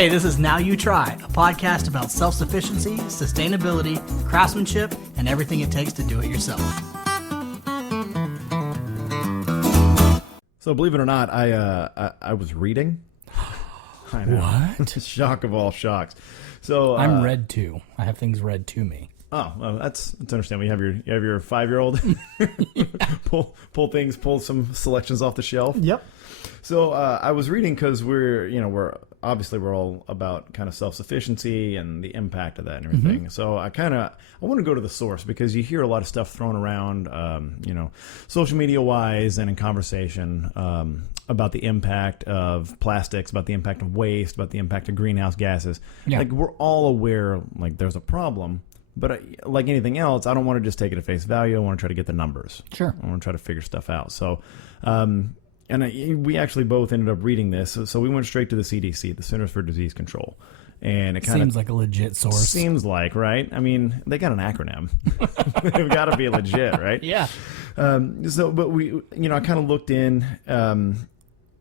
Hey, this is Now You Try, a podcast about self-sufficiency, sustainability, craftsmanship, and everything it takes to do it yourself. So believe it or not, I was reading. I know. What? Shock of all shocks. So I'm read too. I have things read to me. Oh, well, that's understandable. You have your 5-year-old pull some selections off the shelf. Yep. So I was reading because we're all about kind of self-sufficiency and the impact of that and everything. So I want to go to the source because you hear a lot of stuff thrown around, social media wise and in conversation about the impact of plastics, about the impact of waste, about the impact of greenhouse gases. Yeah. Like we're all aware, like there's a problem. But like anything else, I don't want to just take it at face value. I want to try to get the numbers. Sure. I want to try to figure stuff out. So, we actually both ended up reading this. So we went straight to the CDC, the Centers for Disease Control. And it kind of seems like a legit source. Seems like, right? I mean, they got an acronym. They've got to be legit, right? Yeah. But we, I kind of looked in.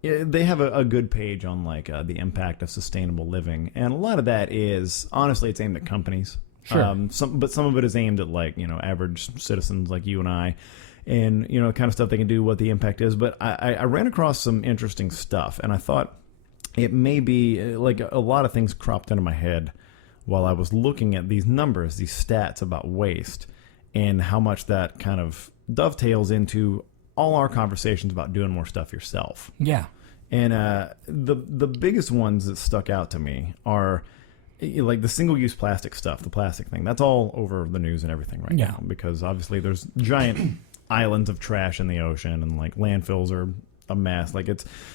They have a good page on like the impact of sustainable living. And a lot of that is, honestly, it's aimed at companies. Sure. Some of it is aimed at like, average citizens like you and I and, the kind of stuff they can do, what the impact is. But I ran across some interesting stuff and I thought it may be like a lot of things cropped into my head while I was looking at these numbers, these stats about waste and how much that kind of dovetails into all our conversations about doing more stuff yourself. Yeah. And the biggest ones that stuck out to me are like the single-use plastic stuff, the plastic thing. That's all over the news and everything right now because obviously there's giant islands of trash in the ocean and like landfills are a mess. Like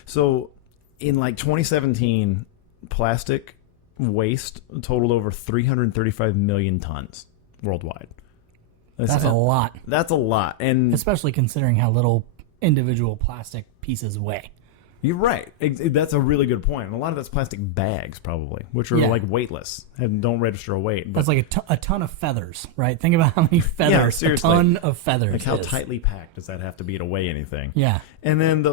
so in like 2017, plastic waste totaled over 335 million tons worldwide. That's a lot. That's a lot. And especially considering how little individual plastic pieces weigh. You're right. That's a really good point. And a lot of that's plastic bags, probably, which are like weightless and don't register a weight. That's like a ton of feathers, right? Think about how many feathers. Yeah, a ton of feathers. Like how tightly packed does that have to be to weigh anything? Yeah. And then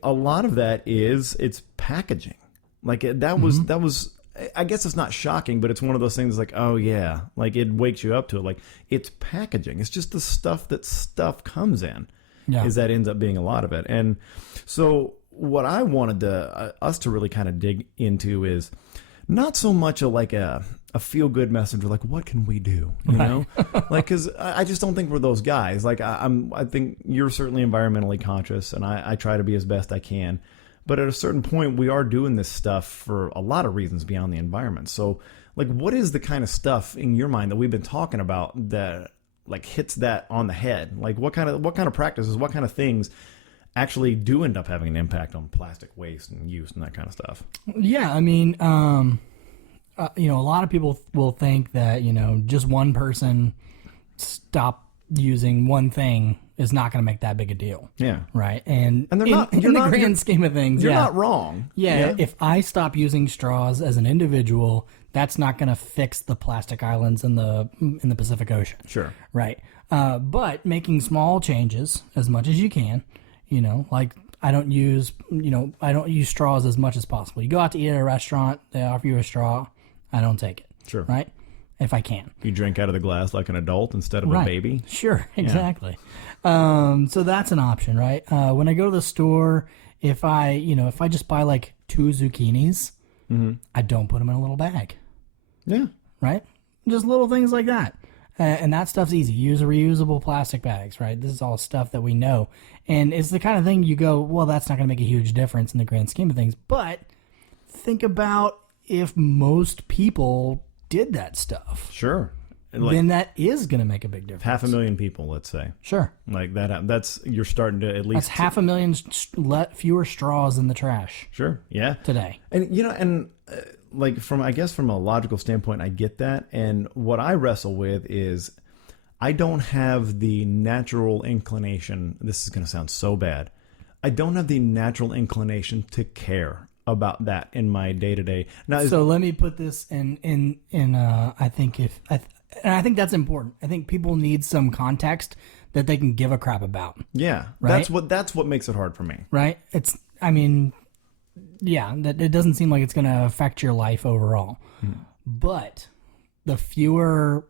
a lot of that is it's packaging. Like that was. I guess it's not shocking, but it's one of those things like, oh yeah, like it wakes you up to it. Like it's packaging. It's just the stuff that stuff comes in. Yeah. Is that ends up being a lot of it. And so what I wanted us to really kind of dig into is not so much a feel-good message or like, what can we do? You know? Like, because I just don't think we're those guys. Like, I think you're certainly environmentally conscious, and I try to be as best I can. But at a certain point, we are doing this stuff for a lot of reasons beyond the environment. So, like, what is the kind of stuff in your mind that we've been talking about that, like, hits that on the head? Like, what kind of practices, what kind of things actually do end up having an impact on plastic waste and use and that kind of stuff? Yeah, I mean, a lot of people will think that, just one person stop using one thing is not going to make that big a deal. Yeah. Right? And they're in the grand scheme of things, you're not wrong. Yeah, if I stop using straws as an individual, that's not going to fix the plastic islands in the Pacific Ocean. Sure. Right. But making small changes as much as you can. Like I don't use straws as much as possible. You go out to eat at a restaurant, they offer you a straw. I don't take it. Sure. Right? If I can. You drink out of the glass like an adult instead of a baby? Sure, exactly. Yeah. So that's an option, right? When I go to the store, if I just buy like 2 zucchinis, I don't put them in a little bag. Yeah. Right? Just little things like that. And that stuff's easy. Use reusable plastic bags, right? This is all stuff that we know. And it's the kind of thing you go, well, that's not going to make a huge difference in the grand scheme of things. But think about if most people did that stuff. Sure. Then that is going to make a big difference. 500,000 people, let's say. Sure. Like that's, you're starting to at least. That's 500,000 fewer straws in the trash. Sure. Yeah. Today. And, like from a logical standpoint, I get that. And what I wrestle with is I don't have the natural inclination. This is going to sound so bad. I don't have the natural inclination to care about that in my day to day. Now, so let me put this in I think that's important. I think people need some context that they can give a crap about. Yeah. Right? That's what makes it hard for me. Right? Yeah, that it doesn't seem like it's going to affect your life overall. But the fewer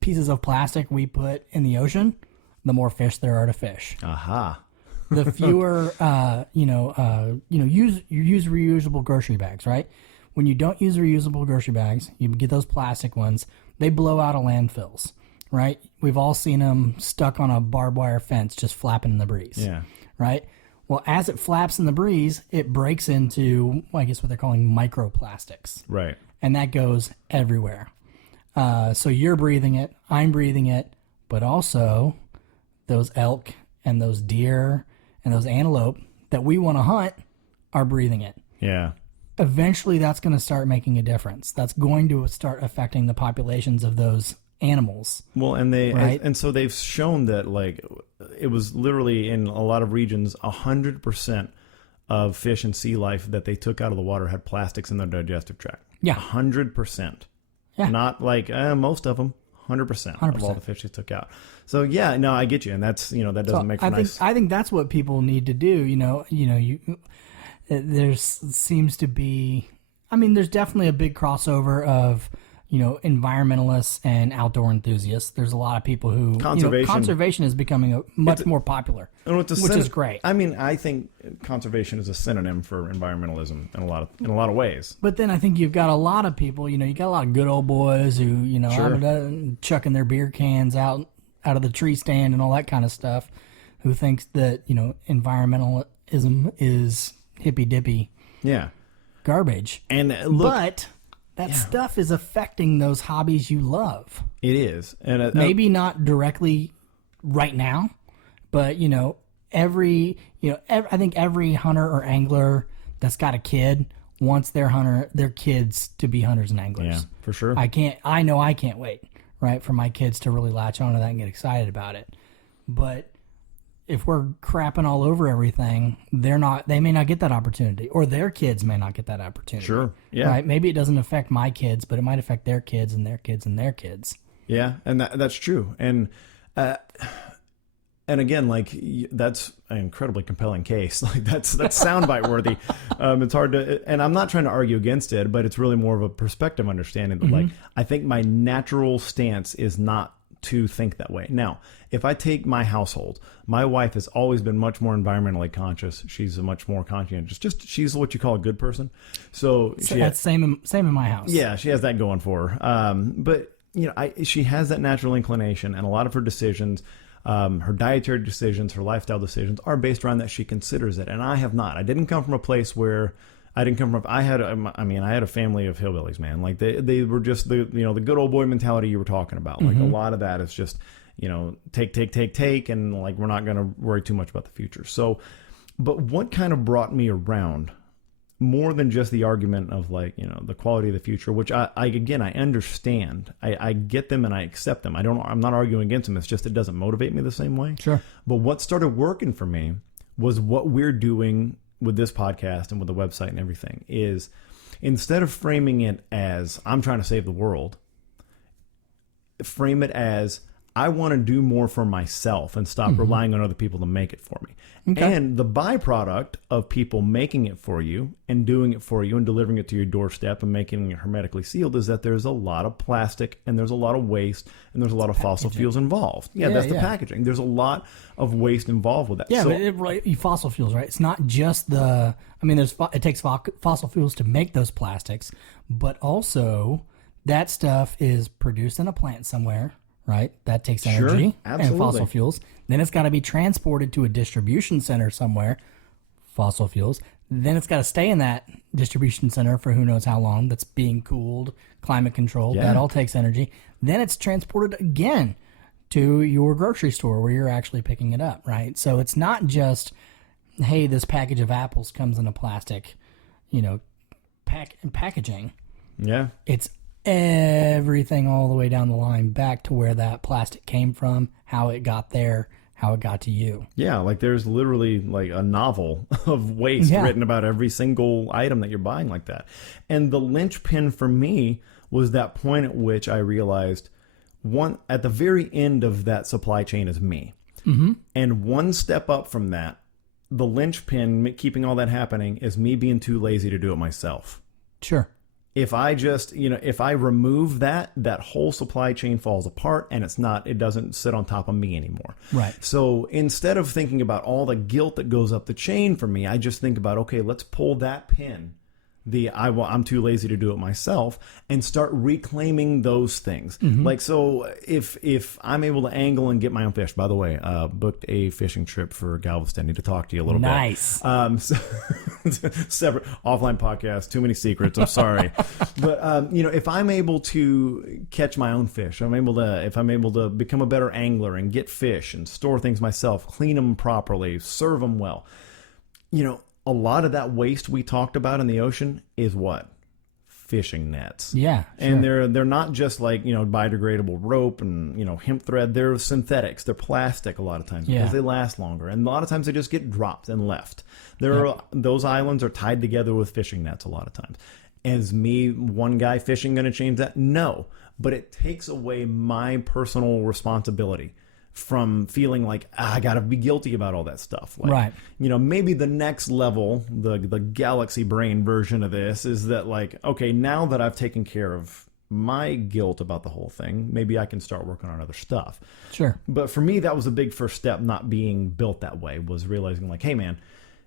pieces of plastic we put in the ocean, the more fish there are to fish. Aha. The fewer, use reusable grocery bags, right? When you don't use reusable grocery bags, you get those plastic ones, they blow out of landfills, right? We've all seen them stuck on a barbed wire fence just flapping in the breeze, Yeah. right? Well, as it flaps in the breeze, it breaks into, I guess what they're calling microplastics, Right. and that goes everywhere. So you're breathing it, I'm breathing it, but also those elk and those deer and those antelope that we want to hunt are breathing it. Yeah. Eventually, that's going to start making a difference. That's going to start affecting the populations of those animals. Well, and Right. and so they've shown that like it was literally in a lot of regions 100% of fish and sea life that they took out of the water had plastics in their digestive tract. Yeah. 100%. Yeah. Not like most of them. 100% of all the fish they took out. So yeah, no, I get you, and that's that doesn't make for nice. I think that's what people need to do. There seems to be. I mean, there's definitely a big crossover of environmentalists and outdoor enthusiasts. There's a lot of people who conservation is becoming much more popular, which is great. I mean, I think conservation is a synonym for environmentalism in a lot of ways. But then I think you've got a lot of people. You got a lot of good old boys who Sure. are chucking their beer cans out of the tree stand and all that kind of stuff, who thinks that environmentalism is hippy dippy Yeah. garbage. And look, But that stuff is affecting those hobbies you love. it is. And Maybe not directly right now, but I think every hunter or angler that's got a kid wants their kids to be hunters and anglers. yeah, for sure. I know I can't wait, right, for my kids to really latch onto that and get excited about it. But if we're crapping all over everything, they may not get that opportunity, or their kids may not get that opportunity. Sure. Yeah. Right? Maybe it doesn't affect my kids, but it might affect their kids and their kids and their kids. Yeah, and that's true. And again, like that's an incredibly compelling case. Like that's soundbite worthy. It's hard to, and I'm not trying to argue against it, but it's really more of a perspective understanding that like I think my natural stance is not to think that way. Now, if I take my household, my wife has always been much more environmentally conscious. She's a much more conscientious. She's what you call a good person. So that's same in my house. Yeah, she has that going for her. But she has that natural inclination, and a lot of her decisions, her dietary decisions, her lifestyle decisions are based around that. She considers it, and I have not. I didn't come from a place where I didn't come from. I had a family of hillbillies, man. Like they were just the good old boy mentality you were talking about. Like a lot of that is just take, and like we're not going to worry too much about the future. So, but what kind of brought me around more than just the argument of like the quality of the future, which I understand. I get them and I accept them. I'm not arguing against them. It's just it doesn't motivate me the same way. Sure. But what started working for me was what we're doing with this podcast and with the website and everything is instead of framing it as I'm trying to save the world, frame it as I want to do more for myself and stop relying on other people to make it for me. Okay. And the byproduct of people making it for you and doing it for you and delivering it to your doorstep and making it hermetically sealed is that there's a lot of plastic and there's a lot of waste and there's a lot of fossil fuels involved. Yeah, that's the packaging. There's a lot of waste involved with that. Yeah, but fossil fuels, right? It's not just it takes fossil fuels to make those plastics, but also that stuff is produced in a plant somewhere. Right? That takes energy and fossil fuels. Then it's got to be transported to a distribution center somewhere, fossil fuels. Then it's got to stay in that distribution center for who knows how long. That's being cooled, climate controlled. Yeah. That all takes energy. Then it's transported again to your grocery store where you're actually picking it up, right? So it's not just, hey, this package of apples comes in a plastic, packaging. Yeah. It's everything all the way down the line back to where that plastic came from, how it got there, how it got to you. Yeah, like there's literally like a novel of waste written about every single item that you're buying like that. And the linchpin for me was that point at which I realized at the very end of that supply chain is me. Mm-hmm. And one step up from that, the linchpin keeping all that happening is me being too lazy to do it myself. Sure. If I just, if I remove that whole supply chain falls apart, and it doesn't sit on top of me anymore. Right. So instead of thinking about all the guilt that goes up the chain for me, I just think about, okay, let's pull that pin, I'm too lazy to do it myself, and start reclaiming those things. Mm-hmm. Like, so if I'm able to angle and get my own fish, by the way, booked a fishing trip for Galveston. Need to talk to you a little nice. bit. Separate offline podcast, too many secrets. I'm sorry. But, if I'm able to catch my own fish, if I'm able to become a better angler and get fish and store things myself, clean them properly, serve them well, a lot of that waste we talked about in the ocean is what? Fishing nets. Yeah. Sure. And they're not just like, biodegradable rope and, hemp thread. They're synthetics. They're plastic a lot of times because they last longer. And a lot of times they just get dropped and left. Those islands are tied together with fishing nets a lot of times. Is me, one guy fishing, going to change that? No. But it takes away my personal responsibility from feeling like I gotta be guilty about all that stuff. Like, right. Maybe the next level, the galaxy brain version of this is that, like, okay, now that I've taken care of my guilt about the whole thing, maybe I can start working on other stuff. Sure. But for me, that was a big first step, not being built that way, was realizing like, hey man,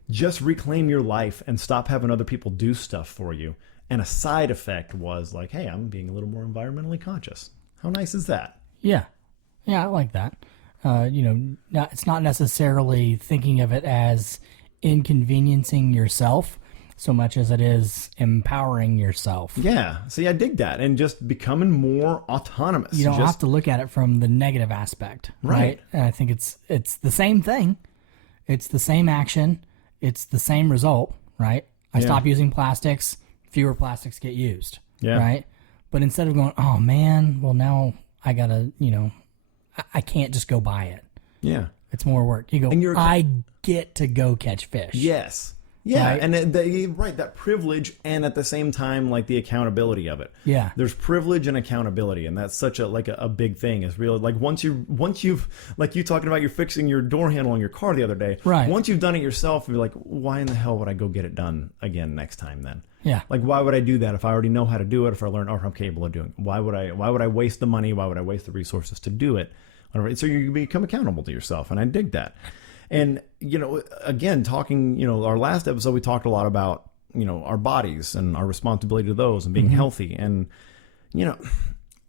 just reclaim your life and stop having other people do stuff for you. And a side effect was like, hey, I'm being a little more environmentally conscious. How nice is that? Yeah. Yeah, I like that. It's not necessarily thinking of it as inconveniencing yourself so much as it is empowering yourself. Yeah. See, I dig that. And just becoming more autonomous. You don't have to look at it from the negative aspect. Right. And I think it's the same thing. It's the same action. It's the same result. Right. I stop using plastics. Fewer plastics get used. Yeah. Right. But instead of going, oh man, well now I gotta, I can't just go buy it. Yeah. It's more work. You go, I get to go catch fish. Yes. Yeah. Right? And that privilege, and at the same time, like the accountability of it. Yeah. There's privilege and accountability, and that's such a big thing. Is really like once you've like you talking about you're fixing your door handle on your car the other day. Right. Once you've done it yourself, you're like, why in the hell would I go get it done again next time then? Yeah. Like, why would I do that if I already know how to do it, if I learn, or if I'm capable of doing it? Why would I waste the money? Why would I waste the resources to do it? So you become accountable to yourself, and I dig that. And, again, talking, our last episode, we talked a lot about, our bodies and our responsibility to those and being healthy. And,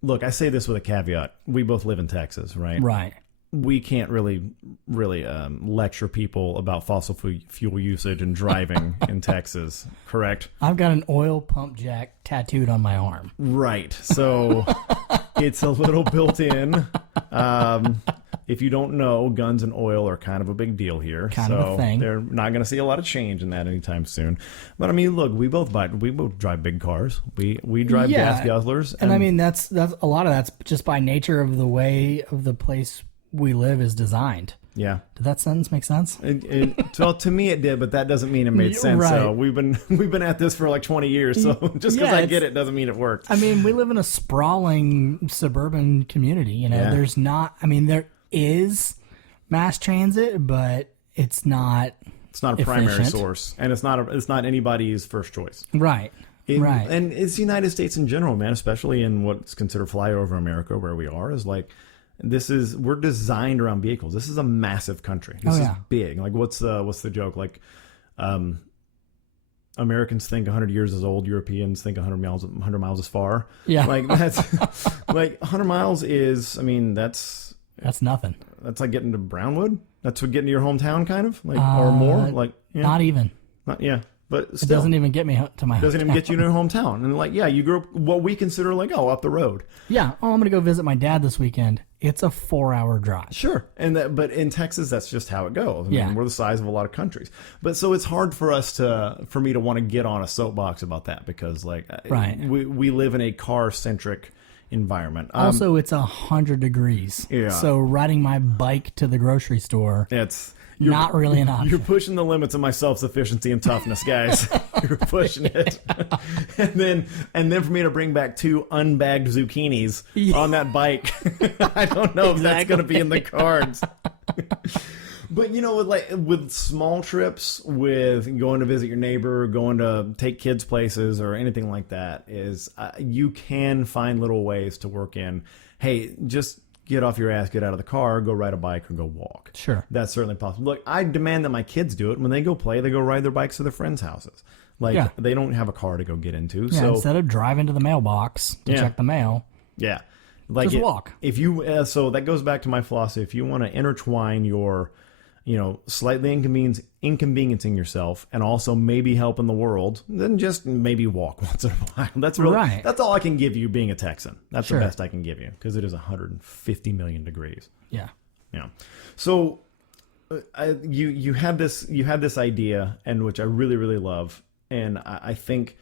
look, I say this with a caveat. We both live in Texas, right? Right. We can't really lecture people about fossil fuel usage and driving in Texas, correct? I've got an oil pump jack tattooed on my arm. Right. So it's a little built in. If you don't know, guns and oil are kind of a big deal here. Kind of a thing. They're not going to see a lot of change in that anytime soon. But I mean, look, we both drive big cars. We drive gas guzzlers. And I mean, that's a lot of that's just by nature of the way of the place we live is designed. Yeah. Did that sentence make sense? Well, to me it did, but that doesn't mean it made sense. Right. So we've been at this for like 20 years. So just because I get it doesn't mean it worked. I mean, we live in a sprawling suburban community. There's not. I mean, there is mass transit, but it's not. It's not a primary source, and it's not anybody's first choice. Right. Right. And it's the United States in general, man, especially in what's considered flyover America, where we are, is like. We're designed around vehicles. This is a massive country. This is big. Like, what's the joke? Like, Americans think 100 years is old. Europeans think 100 miles is far. Yeah. Like, that's like 100 miles is, I mean, that's nothing. That's like getting to Brownwood. That's what getting to your hometown kind of like, or more like, not even, but still, it doesn't even get me to my hometown. Doesn't even get you to your hometown. And like, you grew up what we consider like, up the road. Yeah. Oh, I'm going to go visit my dad this weekend. It's a 4-hour drive. Sure. But in Texas, that's just how it goes. I mean, we're the size of a lot of countries. But so it's hard for me to want to get on a soapbox about that because like, we live in a car-centric environment. Also, it's 100 degrees. Yeah. So riding my bike to the grocery store. You're not really an option. You're pushing the limits of my self-sufficiency and toughness, guys. You're pushing it. and then for me to bring back 2 unbagged zucchinis on that bike, I don't know if that's going to be in the cards. But with small trips, with going to visit your neighbor, going to take kids places, or anything like that, is you can find little ways to work in. Hey, just get off your ass, get out of the car, go ride a bike, or go walk. Sure, that's certainly possible. Look, I demand that my kids do it when they go play. They go ride their bikes to their friends' houses. They don't have a car to go get into. Yeah, so instead of driving to the mailbox to check the mail, yeah, just walk. If you so that goes back to my philosophy. If you want to intertwine your slightly inconveniencing yourself and also maybe helping the world, then just maybe walk once in a while. That's really right. That's all I can give you being a Texan. That's Sure. the best I can give you because it is 150 million degrees. Yeah. Yeah. So you had this idea, and which I really, really love, and I think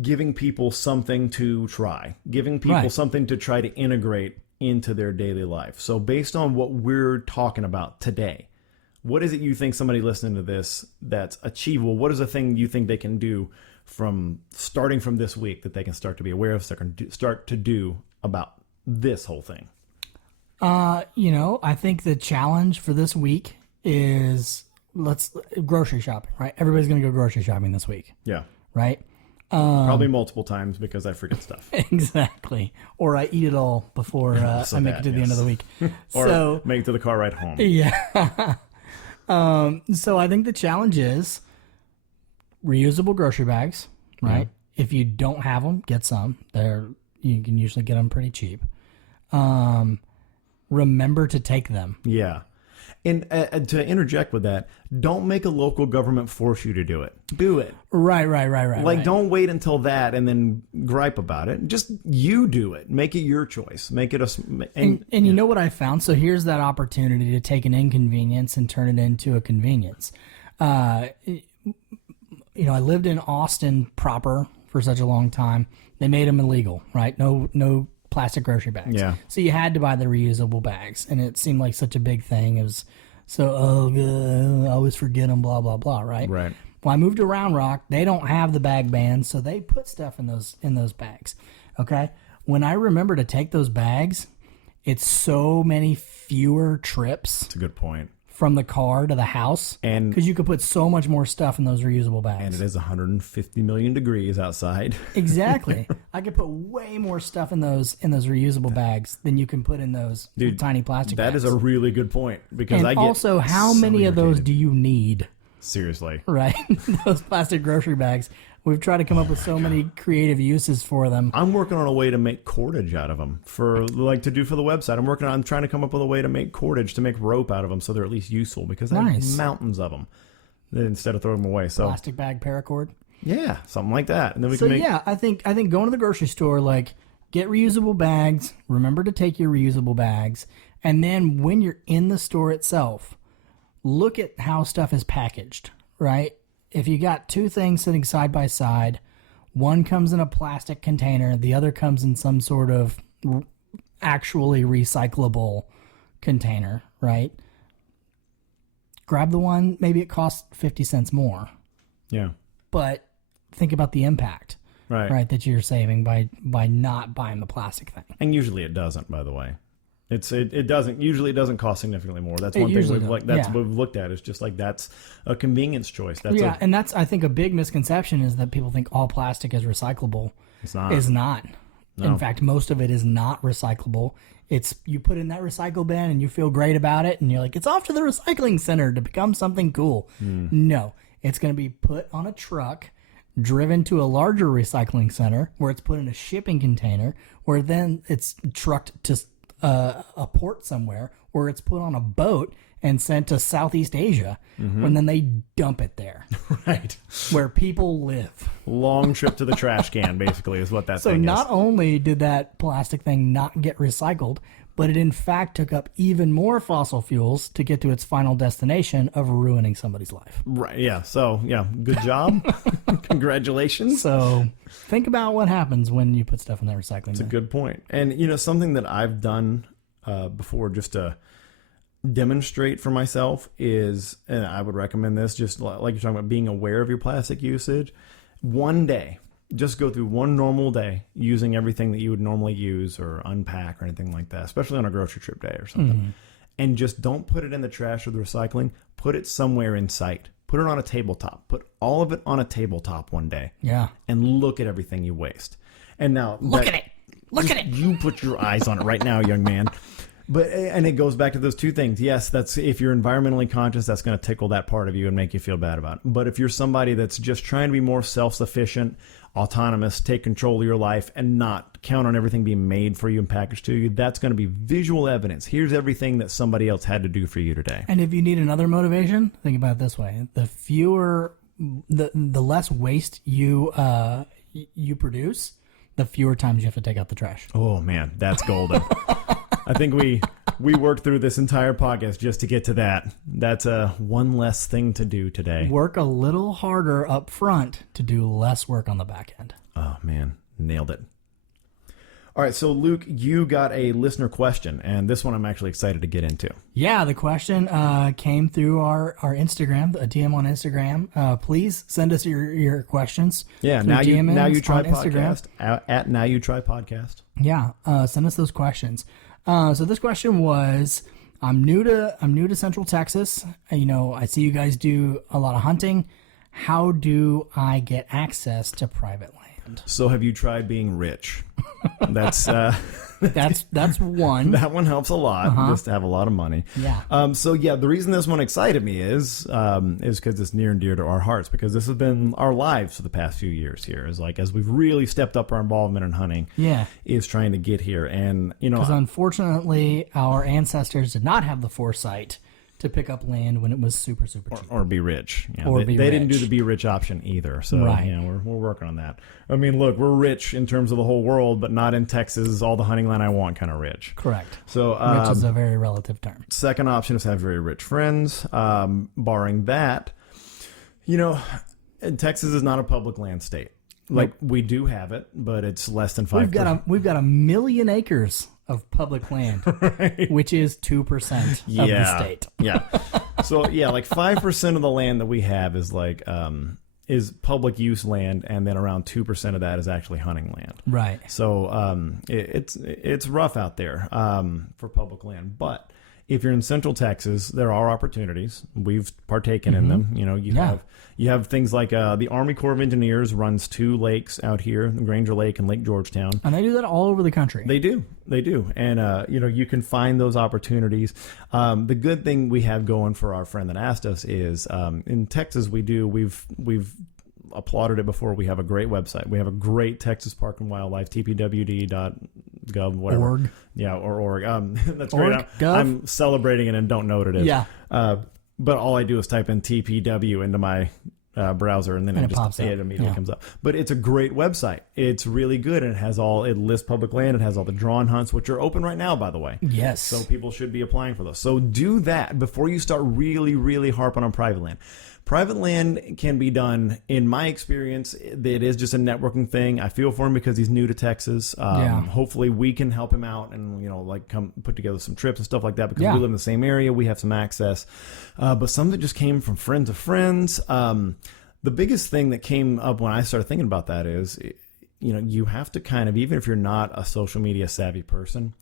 giving people something to try, giving people Right. something to try to integrate into their daily life. So based on what we're talking about today, what is it you think somebody listening to this that's achievable? What is a thing you think they can do starting from this week that they can start to be aware of, start to do about this whole thing? I think the challenge for this week is grocery shopping, right? Everybody's going to go grocery shopping this week, Yeah. right? Probably multiple times because I forget stuff. Exactly. Or I eat it all before I make it to the end of the week. Or make it to the car ride home. Yeah. So I think the challenge is reusable grocery bags, right? If you don't have them, get some. You can usually get them pretty cheap. Remember to take them. Yeah. And to interject with that, don't make a local government force you to do it. Do it. Right. Don't wait until that and then gripe about it. Just you do it. Make it your choice. Make it And you know what I found? So here's that opportunity to take an inconvenience and turn it into a convenience. I lived in Austin proper for such a long time. They made them illegal, right? No plastic grocery bags. Yeah. So you had to buy the reusable bags, and it seemed like such a big thing. It was I always forget them, blah blah blah, right? Right. Well, I moved to Round Rock. They don't have the bag ban, so they put stuff in those bags. Okay. When I remember to take those bags, it's so many fewer trips That's a good point. from the car to the house, And because you could put so much more stuff in those reusable bags. and it is 150 million degrees outside. Exactly. I could put way more stuff in those reusable bags than you can put in those tiny plastic bags. That is a really good point because and I get also, how so many of those irritated. do you need? Seriously. Right? Those plastic grocery bags. We've tried to come up with so many creative uses for them. I'm working on a way to make cordage out of them to do for the website. I'm trying to come up with a way to make cordage, to make rope out of them so they're at least useful because I have mountains of them instead of throwing them away. So Plastic bag paracord. yeah, something like that. And then we So can make I think going to the grocery store, get reusable bags, remember to take your reusable bags, and then when you're in the store itself, look at how stuff is packaged, right? If you got two things sitting side by side, one comes in a plastic container, the other comes in some sort of actually recyclable container, right? Grab the one, maybe it costs 50 cents more, yeah. but think about the impact, Right. that you're saving by not buying the plastic thing. And usually it doesn't, by the way. It doesn't. Usually it doesn't cost significantly more. That's It one thing usually what we've looked at. Is just that's a convenience choice. And that's, I think, a big misconception is that people think all plastic is recyclable. It's not. Is not. No. In fact, most of it is not recyclable. It's you put in that recycle bin and you feel great about it, and you're like, it's off to the recycling center to become something cool. No, it's going to be put on a truck, driven to a larger recycling center where it's put in a shipping container, where then it's trucked to a port somewhere, where it's put on a boat and sent to Southeast Asia, and then they dump it there. Right. Where people live. Long trip to the trash can, basically, is what that So thing not is. only did that plastic thing not get recycled, but it in fact took up even more fossil fuels to get to its final destination of ruining somebody's life. Right. Yeah. So, yeah, good job. Congratulations. So think about what happens when you put stuff in that recycling bin. It's a good point. And, something that I've done before just to demonstrate for myself is, and I would recommend this, just like you're talking about being aware of your plastic usage. One day, just go through one normal day using everything that you would normally use or unpack or anything like that, especially on a grocery trip day or something. and just don't put it in the trash or the recycling. Put it somewhere in sight. Put it on a tabletop. Put all of it on a tabletop one day. Yeah. And look at everything you waste. And now Look at it. Look at it. You put your eyes on it right now, young man. And it goes back to those two things. Yes, that's if you're environmentally conscious, that's going to tickle that part of you and make you feel bad about it. But if you're somebody that's just trying to be more self-sufficient, autonomous, take control of your life, and not count on everything being made for you and packaged to you, that's going to be visual evidence. Here's everything that somebody else had to do for you today. And if you need another motivation, think about it this way: the less waste you produce, the fewer times you have to take out the trash. Oh man, that's golden. I think we worked through this entire podcast just to get to that. That's one less thing to do today. Work a little harder up front to do less work on the back end. Oh man, nailed it. All right, so Luke, you got a listener question, and this one I'm actually excited to get into. Yeah, the question came through our Instagram, a DM on Instagram. Please send us your questions. Yeah, now you try podcast at Now You Try Podcast. Yeah, send us those questions. So this question was, I'm new to Central Texas. I see you guys do a lot of hunting. How do I get access to private land? So have you tried being rich? That's that's one. That one helps a lot, just to have a lot of money. Yeah. So the reason this one excited me is because it's near and dear to our hearts, because this has been our lives for the past few years here. Is like as we've really stepped up our involvement in hunting. Yeah. Is trying to get here, and because unfortunately our ancestors did not have the foresight to pick up land when it was super cheap. Or be rich. They rich. didn't do the be rich option either. So right. We're working on that. I mean, look, we're rich in terms of the whole world, but not in Texas, all the hunting land I want kind of rich. Correct. So rich is a very relative term. Second option is have very rich friends. Barring that, Texas is not a public land state. Like we do have it, but it's less than 5%. We've got 1 million acres of public land, right. Which is 2% of the state. Yeah. So like 5% of the land that we have is like is public use land, and then around 2% of that is actually hunting land. Right. So it's rough out there for public land, but if you're in Central Texas, there are opportunities. We've partaken in them. You have things like the Army Corps of Engineers runs 2 lakes out here, Granger Lake and Lake Georgetown. And they do that all over the country. They do. And, you can find those opportunities. The good thing we have going for our friend that asked us is in Texas, we've applauded it before. We have a great website. We have a great Texas Park and Wildlife, tpwd.gov, whatever. Org. Yeah, or org. That's org, great. I'm celebrating it and don't know what it is. Yeah. But all I do is type in TPW into my browser, and then it immediately comes up. But it's a great website. It's really good, and it lists public land. It has all the drawn hunts, which are open right now, by the way. Yes. So people should be applying for those. So do that before you start really, really harping on private land. Private land can be done, in my experience, it is just a networking thing. I feel for him because he's new to Texas. Hopefully we can help him out and, come put together some trips and stuff like that, because we live in the same area. We have some access. But some of it just came from friends of friends. The biggest thing that came up when I started thinking about that is, you have to kind of, even if you're not a social media savvy person,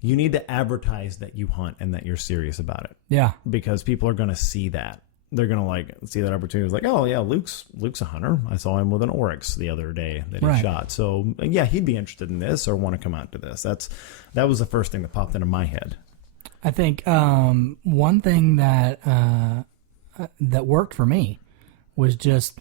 you need to advertise that you hunt and that you're serious about it. Yeah. Because people are going to see that. They're going to see that opportunity. It's like, oh yeah, Luke's a hunter. I saw him with an oryx the other day that he shot. So yeah, he'd be interested in this or want to come out to this. That was the first thing that popped into my head. I think one thing that worked for me was just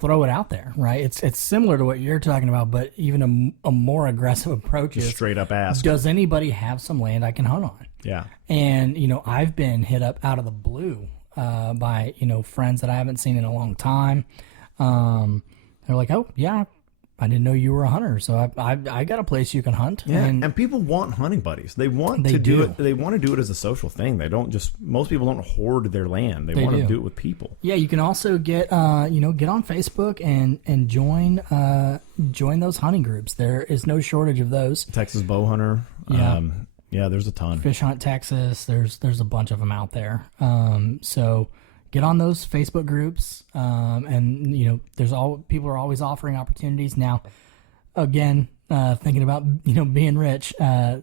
throw it out there, right? It's similar to what you're talking about, but even a more aggressive approach is straight up ask, does anybody have some land I can hunt on? Yeah. And I've been hit up out of the blue by friends that I haven't seen in a long time. They're like, oh yeah, I didn't know you were a hunter, so I got a place you can hunt. Yeah, and people want hunting buddies. They want to do it. They want to do it as a social thing. They don't just. Most people don't hoard their land. They want to do it with people. Yeah, you can also get get on Facebook and join those hunting groups. There is no shortage of those. Texas Bow Hunter. Yeah. Yeah, there's a ton. Fish Hunt Texas. There's a bunch of them out there. So get on those Facebook groups, and people are always offering opportunities. Now, again, thinking about, being rich, a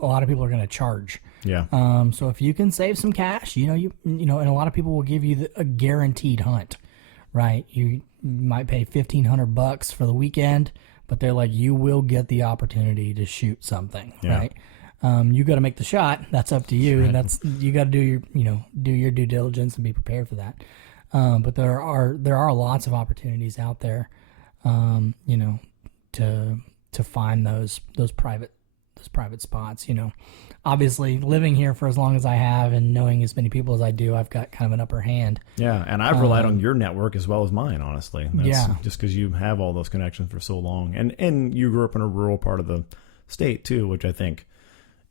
lot of people are going to charge. Yeah. So if you can save some cash, and a lot of people will give you a guaranteed hunt, right? You might pay $1,500 for the weekend, but they're like, you will get the opportunity to shoot something, right? You got to make the shot. That's up to you, and you got to do your due diligence and be prepared for that. But there are lots of opportunities out there, to find those private spots. Obviously living here for as long as I have and knowing as many people as I do, I've got kind of an upper hand. Yeah, and I've relied on your network as well as mine, honestly. That's just because you have all those connections for so long, and you grew up in a rural part of the state too, which I think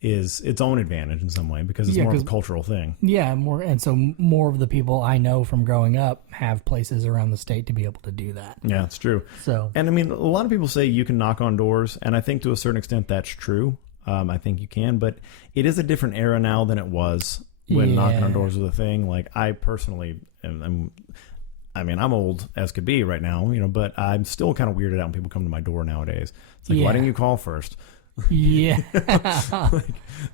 is its own advantage in some way because it's more of a cultural thing. Yeah, so more of the people I know from growing up have places around the state to be able to do that. Yeah, it's true. So, and I mean, a lot of people say you can knock on doors, and I think to a certain extent that's true. I think you can, but it is a different era now than it was when knocking on doors was a thing. Like I personally I'm old as could be right now, but I'm still kind of weirded out when people come to my door nowadays. It's like, why didn't you call first? Yeah.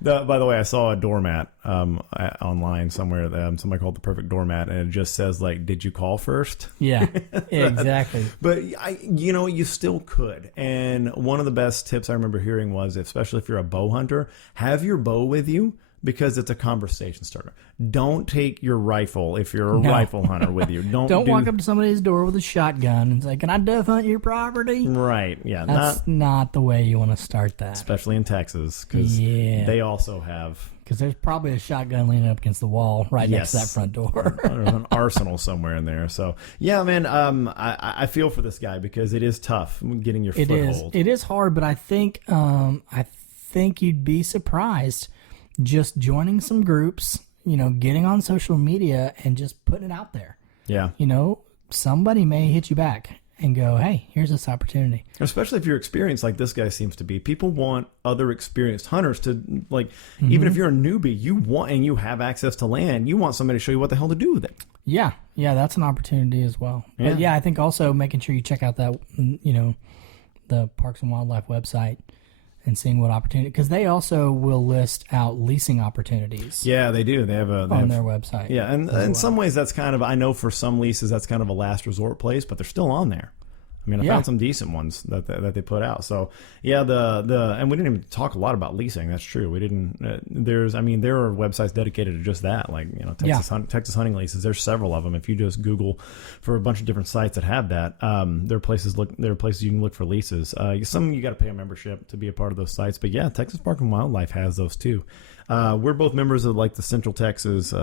By the way, I saw a doormat online somewhere. Somebody called the perfect doormat, and it just says like, "Did you call first?" Yeah, exactly. But you still could. And one of the best tips I remember hearing was, especially if you're a bow hunter, have your bow with you. Because it's a conversation starter. Don't take your rifle if you're a rifle hunter with you. Don't walk up to somebody's door with a shotgun and say, "Can I death hunt your property?" Right? Yeah, that's not the way you want to start that. Especially in Texas, because they also have. Because there's probably a shotgun leaning up against the wall right next to that front door. There's an arsenal somewhere in there. So yeah, man. I feel for this guy because it is tough getting your foothold. It is hard, but I think you'd be surprised. Just joining some groups, getting on social media and just putting it out there. Yeah. Somebody may hit you back and go, "Hey, here's this opportunity." Especially if you're experienced like this guy seems to be. People want other experienced hunters to, like, even if you're a newbie, and you have access to land, you want somebody to show you what the hell to do with it. Yeah. Yeah, that's an opportunity as well. Yeah. But yeah, I think also making sure you check out that, the Parks and Wildlife website. And seeing what opportunity, because they also will list out leasing opportunities. Yeah, they do. They have on their website. Yeah, and in some ways that's kind of, I know for some leases that's kind of a last resort place, but they're still on there. I mean, I found some decent ones that they put out. So yeah, and we didn't even talk a lot about leasing. That's true. We didn't. There are websites dedicated to just that, like Texas hunting leases. There's several of them. If you just Google for a bunch of different sites that have that, there are places you can look for leases. Some you got to pay a membership to be a part of those sites, but yeah, Texas Park and Wildlife has those too. We're both members of like the Central Texas.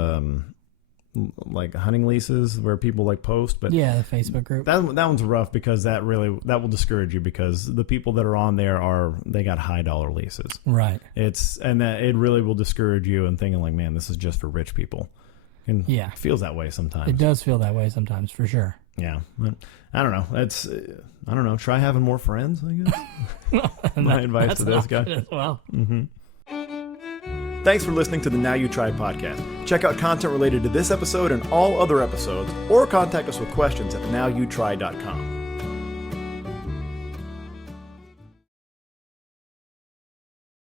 Like hunting leases where people like post, but the Facebook group that one's rough because that will discourage you because the people that are on there they got high dollar leases, right? It really will discourage you and thinking like, man, this is just for rich people, and it feels that way sometimes. It does feel that way sometimes, for sure. Yeah, but I don't know. Try having more friends, I guess. My advice to this guy as well. Mm-hmm. Thanks for listening to the Now You Try podcast. Check out content related to this episode and all other episodes, or contact us with questions at nowyouTry.com.